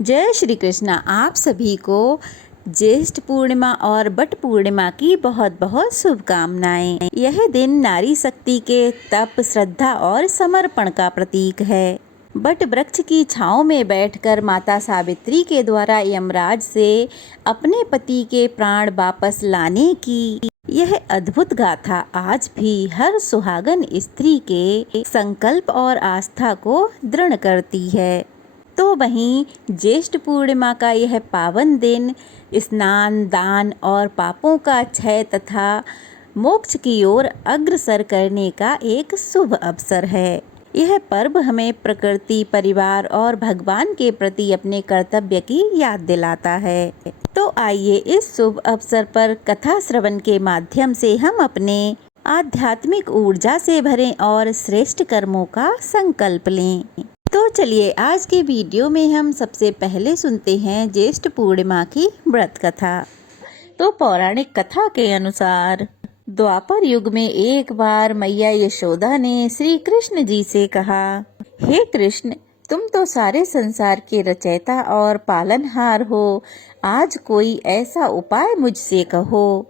जय श्री कृष्णा। आप सभी को ज्येष्ठ पूर्णिमा और बट पूर्णिमा की बहुत बहुत शुभकामनाएं। यह दिन नारी शक्ति के तप, श्रद्धा और समर्पण का प्रतीक है। बट वृक्ष की छांव में बैठकर माता सावित्री के द्वारा यमराज से अपने पति के प्राण वापस लाने की यह अद्भुत गाथा आज भी हर सुहागन स्त्री के संकल्प और आस्था को दृढ़ करती है। तो वहीं ज्येष्ठ पूर्णिमा का यह पावन दिन स्नान, दान और पापों का क्षय तथा मोक्ष की ओर अग्रसर करने का एक शुभ अवसर है। यह पर्व हमें प्रकृति, परिवार और भगवान के प्रति अपने कर्तव्य की याद दिलाता है। तो आइए इस शुभ अवसर पर कथा श्रवण के माध्यम से हम अपने आध्यात्मिक ऊर्जा से भरें और श्रेष्ठ कर्मों का संकल्प लें। तो चलिए आज के वीडियो में हम सबसे पहले सुनते हैं ज्येष्ठ पूर्णिमा की व्रत कथा। तो पौराणिक कथा के अनुसार द्वापर युग में एक बार मैया यशोदा ने श्री कृष्ण जी से कहा, हे कृष्ण, तुम तो सारे संसार के रचयिता और पालनहार हो। आज कोई ऐसा उपाय मुझसे कहो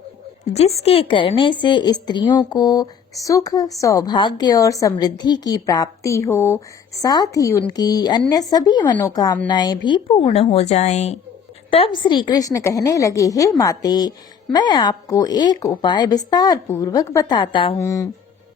जिसके करने से स्त्रियों को सुख, सौभाग्य और समृद्धि की प्राप्ति हो, साथ ही उनकी अन्य सभी मनोकामनाएं भी पूर्ण हो जाएं। तब श्री कृष्ण कहने लगे, हे माते, मैं आपको एक उपाय विस्तार पूर्वक बताता हूँ।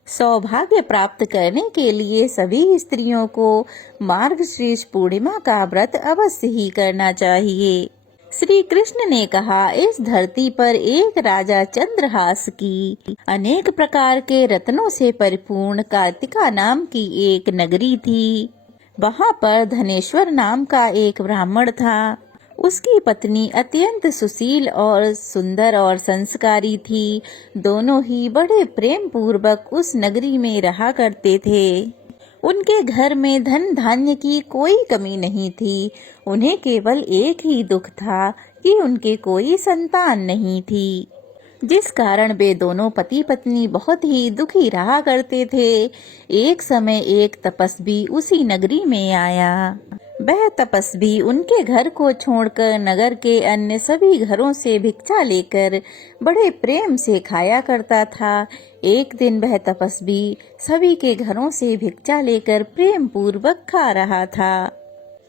सौभाग्य प्राप्त करने के लिए सभी स्त्रियों को मार्गशीर्ष पूर्णिमा का व्रत अवश्य ही करना चाहिए। श्री कृष्ण ने कहा, इस धरती पर एक राजा चंद्रहास की अनेक प्रकार के रत्नों से परिपूर्ण कार्तिका नाम की एक नगरी थी। वहाँ पर धनेश्वर नाम का एक ब्राह्मण था। उसकी पत्नी अत्यंत सुशील और सुंदर और संस्कारी थी। दोनों ही बड़े प्रेम पूर्वक उस नगरी में रहा करते थे। उनके घर में धन धान्य की कोई कमी नहीं थी। उन्हें केवल एक ही दुख था कि उनके कोई संतान नहीं थी, जिस कारण वे दोनों पति पत्नी बहुत ही दुखी रहा करते थे। एक समय एक तपस्वी उसी नगरी में आया। वह तपस्वी उनके घर को छोड़कर नगर के अन्य सभी घरों से भिक्षा लेकर बड़े प्रेम से खाया करता था। एक दिन वह तपस्वी सभी के घरों से भिक्षा लेकर प्रेम पूर्वक खा रहा था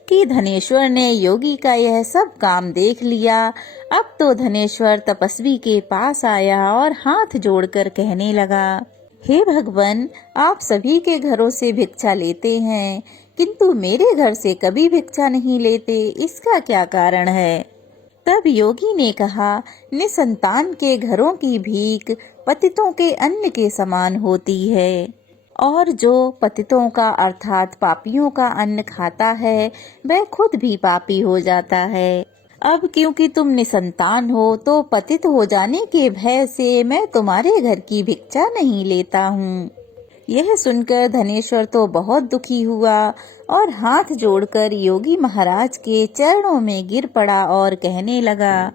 कि धनेश्वर ने योगी का यह सब काम देख लिया। अब तो धनेश्वर तपस्वी के पास आया और हाथ जोड़कर कहने लगा, हे भगवान, आप सभी के घरों से भिक्षा लेते हैं, किंतु मेरे घर से कभी भिक्षा नहीं लेते, इसका क्या कारण है? तब योगी ने कहा, निसंतान के घरों की भीख पतितों के अन्न के समान होती है, और जो पतितों का अर्थात पापियों का अन्न खाता है वह खुद भी पापी हो जाता है। अब क्योंकि तुम निसंतान हो तो पतित हो जाने के भय से मैं तुम्हारे घर की भिक्षा नहीं लेता हूँ। यह सुनकर धनेश्वर तो बहुत दुखी हुआ और हाथ जोड़कर योगी महाराज के चरणों में गिर पड़ा और कहने लगा,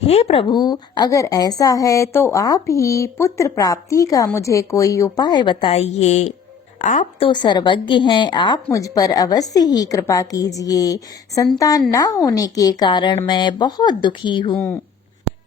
हे प्रभु, अगर ऐसा है तो आप ही पुत्र प्राप्ति का मुझे कोई उपाय बताइए। आप तो सर्वज्ञ हैं, आप मुझ पर अवश्य ही कृपा कीजिए। संतान ना होने के कारण मैं बहुत दुखी हूँ।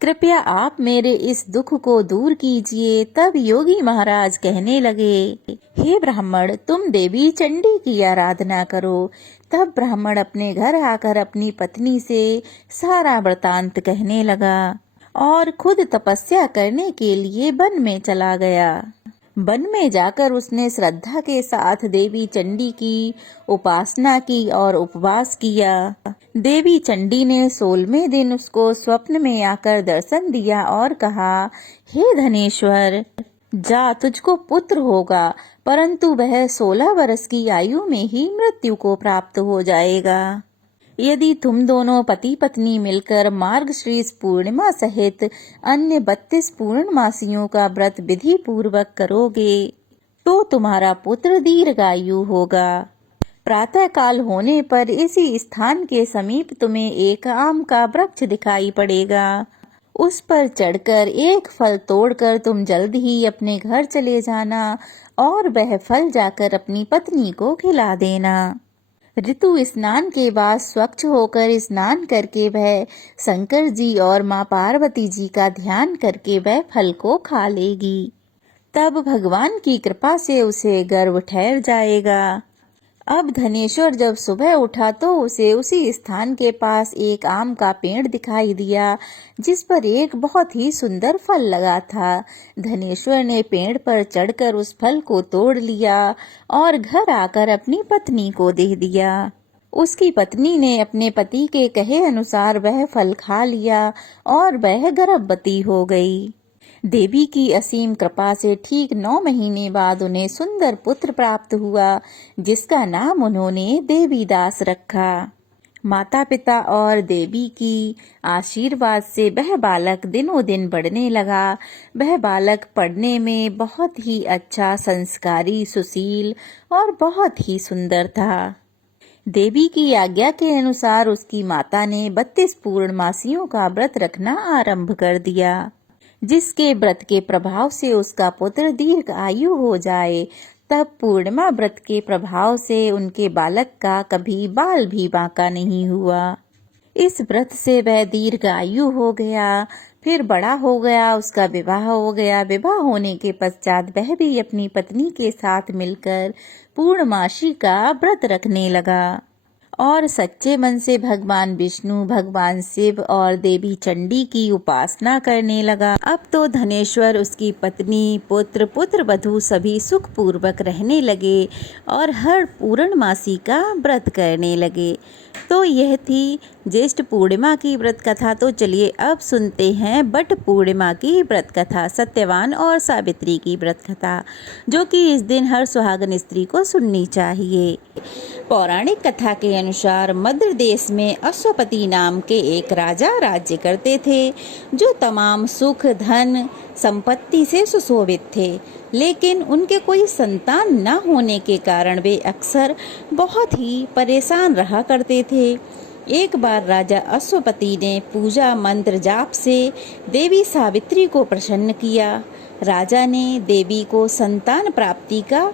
कृपया आप मेरे इस दुख को दूर कीजिए। तब योगी महाराज कहने लगे, हे ब्राह्मण, तुम देवी चंडी की आराधना करो। तब ब्राह्मण अपने घर आकर अपनी पत्नी से सारा वृतांत कहने लगा और खुद तपस्या करने के लिए वन में चला गया। वन में जाकर उसने श्रद्धा के साथ देवी चंडी की उपासना की और उपवास किया। देवी चंडी ने 16वें दिन उसको स्वप्न में आकर दर्शन दिया और कहा, हे धनेश्वर, जा, तुझको पुत्र होगा, परंतु वह 16 वर्ष की आयु में ही मृत्यु को प्राप्त हो जाएगा। यदि तुम दोनों पति पत्नी मिलकर मार्गशीर्ष पूर्णिमा सहित अन्य 32 पूर्णमासियों का व्रत विधि पूर्वक करोगे तो तुम्हारा पुत्र दीर्घायु होगा। प्रातः काल होने पर इसी स्थान के समीप तुम्हें एक आम का वृक्ष दिखाई पड़ेगा। उस पर चढ़कर एक फल तोड़कर तुम जल्द ही अपने घर चले जाना और वह फल जाकर अपनी पत्नी को खिला देना। ऋतु स्नान के बाद स्वच्छ होकर स्नान करके वह शंकर जी और माँ पार्वती जी का ध्यान करके वह फल को खा लेगी। तब भगवान की कृपा से उसे गर्भ ठहर जाएगा। अब धनेश्वर जब सुबह उठा तो उसे उसी स्थान के पास एक आम का पेड़ दिखाई दिया जिस पर एक बहुत ही सुंदर फल लगा था। धनेश्वर ने पेड़ पर चढ़कर उस फल को तोड़ लिया और घर आकर अपनी पत्नी को दे दिया। उसकी पत्नी ने अपने पति के कहे अनुसार वह फल खा लिया और वह गर्भवती हो गई। देवी की असीम कृपा से ठीक 9 महीने बाद उन्हें सुंदर पुत्र प्राप्त हुआ जिसका नाम उन्होंने देवीदास रखा। माता पिता और देवी की आशीर्वाद से वह बालक दिनों दिन बढ़ने लगा। वह बालक पढ़ने में बहुत ही अच्छा, संस्कारी, सुशील और बहुत ही सुंदर था। देवी की आज्ञा के अनुसार उसकी माता ने 32 पूर्णमासियों का व्रत रखना आरंभ कर दिया जिसके व्रत के प्रभाव से उसका पुत्र दीर्घ आयु हो जाए। तब पूर्णिमा व्रत के प्रभाव से उनके बालक का कभी बाल भी बांका नहीं हुआ। इस व्रत से वह दीर्घ आयु हो गया, फिर बड़ा हो गया, उसका विवाह हो गया। विवाह होने के पश्चात वह भी अपनी पत्नी के साथ मिलकर पूर्णमासी का व्रत रखने लगा और सच्चे मन से भगवान विष्णु, भगवान शिव और देवी चंडी की उपासना करने लगा। अब तो धनेश्वर, उसकी पत्नी, पुत्र, पुत्रवधू सभी सुखपूर्वक रहने लगे और हर पूर्णमासी का व्रत करने लगे। तो यह थी ज्येष्ठ पूर्णिमा की व्रत कथा। तो चलिए अब सुनते हैं वट पूर्णिमा की व्रत कथा, सत्यवान और सावित्री की व्रत कथा, जो कि इस दिन हर सुहागन स्त्री को सुननी चाहिए। पौराणिक कथा के अनुसार मद्र देश में अश्वपति नाम के एक राजा राज्य करते थे जो तमाम सुख, धन, संपत्ति से सुशोभित थे। लेकिन उनके कोई संतान न होने के कारण वे अक्सर बहुत ही परेशान रहा करते थे। एक बार राजा अश्वपति ने पूजा मंत्र जाप से देवी सावित्री को प्रसन्न किया। राजा ने देवी को संतान प्राप्ति का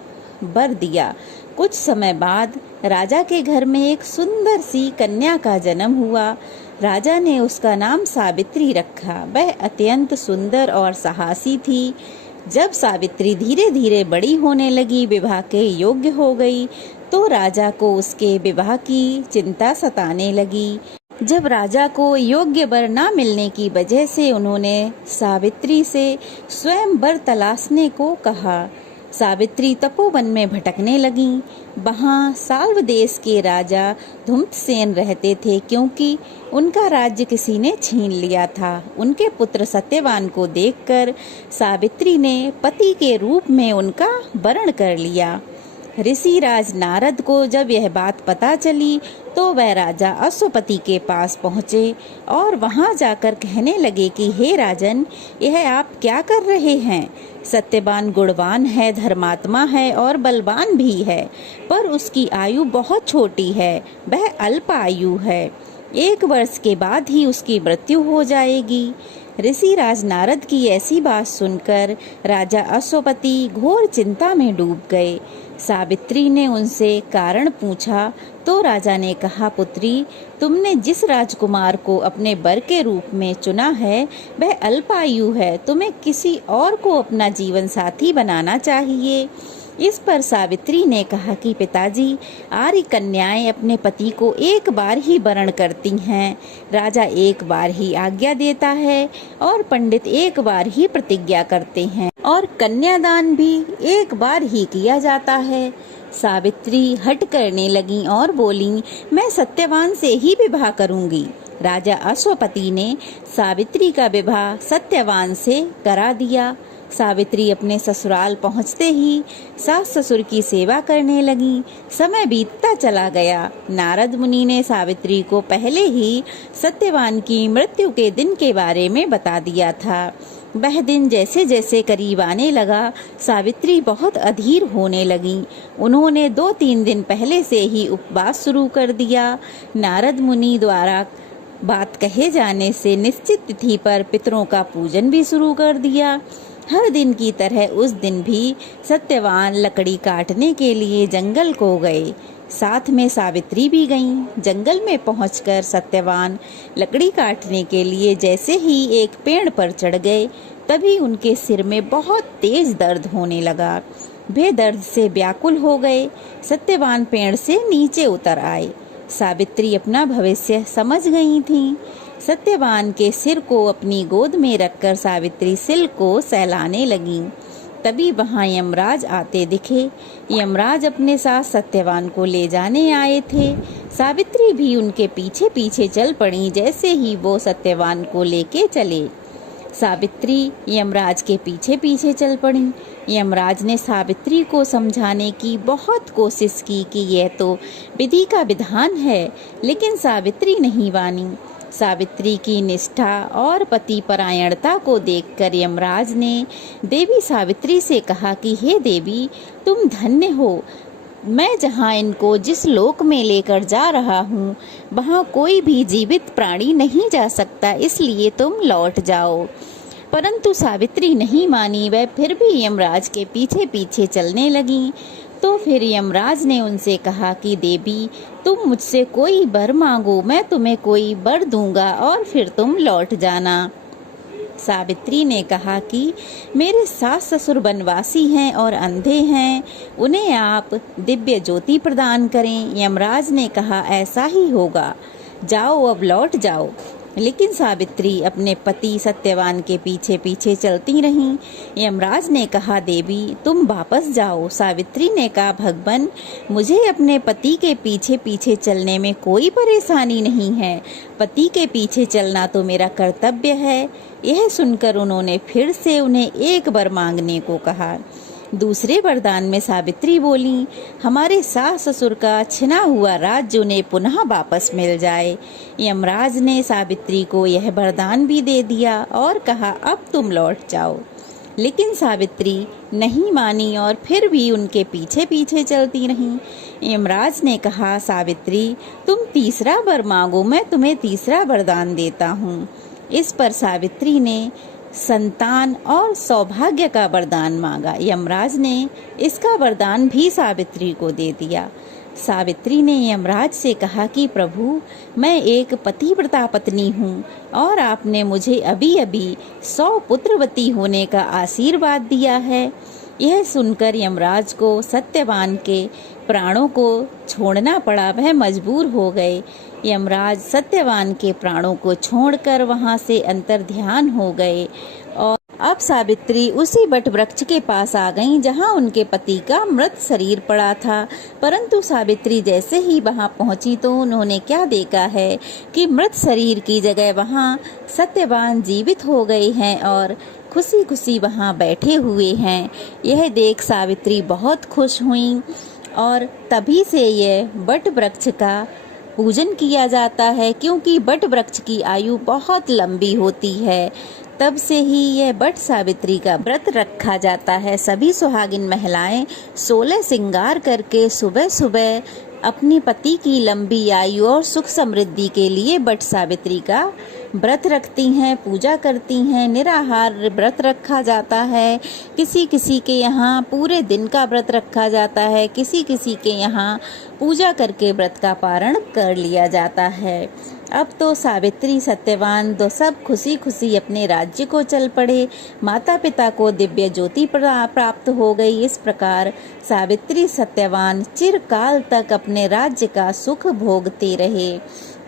वर दिया। कुछ समय बाद राजा के घर में एक सुंदर सी कन्या का जन्म हुआ। राजा ने उसका नाम सावित्री रखा। वह अत्यंत सुंदर और साहसी थी। जब सावित्री धीरे धीरे बड़ी होने लगी, विवाह के योग्य हो गई, तो राजा को उसके विवाह की चिंता सताने लगी। जब राजा को योग्य वर न मिलने की वजह से उन्होंने सावित्री से स्वयं वर तलाशने को कहा। सावित्री तपोवन में भटकने लगीं। वहाँ साल्व देश के राजा धुम्तसेन रहते थे, क्योंकि उनका राज्य किसी ने छीन लिया था। उनके पुत्र सत्यवान को देखकर सावित्री ने पति के रूप में उनका वरण कर लिया। ऋषि राज नारद को जब यह बात पता चली तो वह राजा अश्वपति के पास पहुँचे और वहाँ जाकर कहने लगे कि हे राजन, यह आप क्या कर रहे हैं? सत्यवान गुणवान है, धर्मात्मा है और बलवान भी है, पर उसकी आयु बहुत छोटी है, वह अल्प आयु है। 1 वर्ष के बाद ही उसकी मृत्यु हो जाएगी। ऋषि राज नारद की ऐसी बात सुनकर राजा अश्वपति घोर चिंता में डूब गए। सावित्री ने उनसे कारण पूछा तो राजा ने कहा, पुत्री, तुमने जिस राजकुमार को अपने वर के रूप में चुना है वह अल्पायु है। तुम्हें किसी और को अपना जीवन साथी बनाना चाहिए। इस पर सावित्री ने कहा कि पिताजी, आर्य कन्याएं अपने पति को एक बार ही वरण करती हैं, राजा एक बार ही आज्ञा देता है और पंडित एक बार ही प्रतिज्ञा करते हैं और कन्यादान भी एक बार ही किया जाता है। सावित्री हट करने लगी और बोली, मैं सत्यवान से ही विवाह करूंगी। राजा अश्वपति ने सावित्री का विवाह सत्यवान से करा दिया। सावित्री अपने ससुराल पहुंचते ही सास ससुर की सेवा करने लगी। समय बीतता चला गया। नारद मुनि ने सावित्री को पहले ही सत्यवान की मृत्यु के दिन के बारे में बता दिया था। वह दिन जैसे जैसे करीब आने लगा, सावित्री बहुत अधीर होने लगी। उन्होंने 2-3 दिन पहले से ही उपवास शुरू कर दिया। नारद मुनि द्वारा बात कहे जाने से निश्चित तिथि पर पितरों का पूजन भी शुरू कर दिया। हर दिन की तरह उस दिन भी सत्यवान लकड़ी काटने के लिए जंगल को गए। साथ में सावित्री भी गईं। जंगल में पहुंचकर सत्यवान लकड़ी काटने के लिए जैसे ही एक पेड़ पर चढ़ गए, तभी उनके सिर में बहुत तेज दर्द होने लगा। वे दर्द से व्याकुल हो गए। सत्यवान पेड़ से नीचे उतर आए। सावित्री अपना भविष्य समझ गई थीं। सत्यवान के सिर को अपनी गोद में रखकर सावित्री सिल को सहलाने लगीं। तभी वहां यमराज आते दिखे। यमराज अपने साथ सत्यवान को ले जाने आए थे। सावित्री भी उनके पीछे पीछे चल पड़ी। जैसे ही वो सत्यवान को लेके चले, सावित्री यमराज के पीछे पीछे चल पड़ी। यमराज ने सावित्री को समझाने की बहुत कोशिश की कि यह तो विधि का विधान है, लेकिन सावित्री नहीं मानी। सावित्री की निष्ठा और पति परायणता को देखकर यमराज ने देवी सावित्री से कहा कि हे देवी, तुम धन्य हो। मैं जहाँ इनको जिस लोक में लेकर जा रहा हूँ, वहाँ कोई भी जीवित प्राणी नहीं जा सकता, इसलिए तुम लौट जाओ। परंतु सावित्री नहीं मानी। वह फिर भी यमराज के पीछे पीछे चलने लगी। तो फिर यमराज ने उनसे कहा कि देवी, तुम मुझसे कोई वर मांगो, मैं तुम्हें कोई वर दूंगा और फिर तुम लौट जाना। सावित्री ने कहा कि मेरे सास ससुर वनवासी हैं और अंधे हैं, उन्हें आप दिव्य ज्योति प्रदान करें। यमराज ने कहा ऐसा ही होगा, जाओ अब लौट जाओ। लेकिन सावित्री अपने पति सत्यवान के पीछे पीछे चलती रहीं। यमराज ने कहा देवी, तुम वापस जाओ। सावित्री ने कहा भगवान, मुझे अपने पति के पीछे पीछे चलने में कोई परेशानी नहीं है, पति के पीछे चलना तो मेरा कर्तव्य है। यह सुनकर उन्होंने फिर से उन्हें एक वर मांगने को कहा। दूसरे वरदान में सावित्री बोली, हमारे सास ससुर का छिना हुआ राज्य उन्हें पुनः वापस मिल जाए। यमराज ने सावित्री को यह वरदान भी दे दिया और कहा अब तुम लौट जाओ। लेकिन सावित्री नहीं मानी और फिर भी उनके पीछे पीछे चलती रहीं। यमराज ने कहा सावित्री, तुम तीसरा वर मांगो, मैं तुम्हें तीसरा वरदान देता हूँ। इस पर सावित्री ने संतान और सौभाग्य का वरदान मांगा। यमराज ने इसका वरदान भी सावित्री को दे दिया। सावित्री ने यमराज से कहा कि प्रभु, मैं एक पतिव्रता पत्नी हूँ और आपने मुझे अभी अभी 100 पुत्रवती होने का आशीर्वाद दिया है। यह सुनकर यमराज को सत्यवान के प्राणों को छोड़ना पड़ा। वह मजबूर हो गए। यमराज सत्यवान के प्राणों को छोड़कर वहां से अंतर्ध्यान हो गए और अब सावित्री उसी बट वृक्ष के पास आ गईं जहां उनके पति का मृत शरीर पड़ा था। परंतु सावित्री जैसे ही वहां पहुंची तो उन्होंने क्या देखा है कि मृत शरीर की जगह वहां सत्यवान जीवित हो गए हैं और खुशी खुशी वहां बैठे हुए हैं। यह देख सावित्री बहुत खुश हुई और तभी से यह बट वृक्ष का पूजन किया जाता है, क्योंकि बट वृक्ष की आयु बहुत लंबी होती है। तब से ही यह बट सावित्री का व्रत रखा जाता है। सभी सुहागिन महिलाएं 16 श्रृंगार करके सुबह सुबह अपनी पति की लंबी आयु और सुख समृद्धि के लिए बट सावित्री का व्रत रखती हैं, पूजा करती हैं। निराहार व्रत रखा जाता है। किसी किसी के यहाँ पूरे दिन का व्रत रखा जाता है, किसी किसी के यहाँ पूजा करके व्रत का पारण कर लिया जाता है। अब तो सावित्री सत्यवान दो सब खुशी खुशी अपने राज्य को चल पड़े। माता पिता को दिव्य ज्योति प्राप्त हो गई। इस प्रकार सावित्री सत्यवान चिरकाल तक अपने राज्य का सुख भोगते रहे।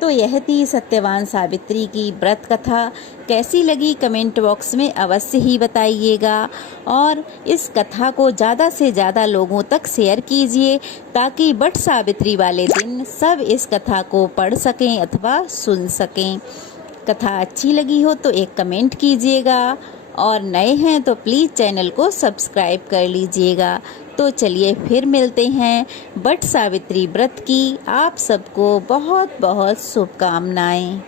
तो यह थी सत्यवान सावित्री की व्रत कथा। कैसी लगी कमेंट बॉक्स में अवश्य ही बताइएगा और इस कथा को ज़्यादा से ज़्यादा लोगों तक शेयर कीजिए ताकि बट सावित्री वाले दिन सब इस कथा को पढ़ सकें अथवा सुन सकें। कथा अच्छी लगी हो तो एक कमेंट कीजिएगा और नए हैं तो प्लीज़ चैनल को सब्सक्राइब कर लीजिएगा। तो चलिए फिर मिलते हैं। बट सावित्री व्रत की आप सबको बहुत बहुत शुभकामनाएं।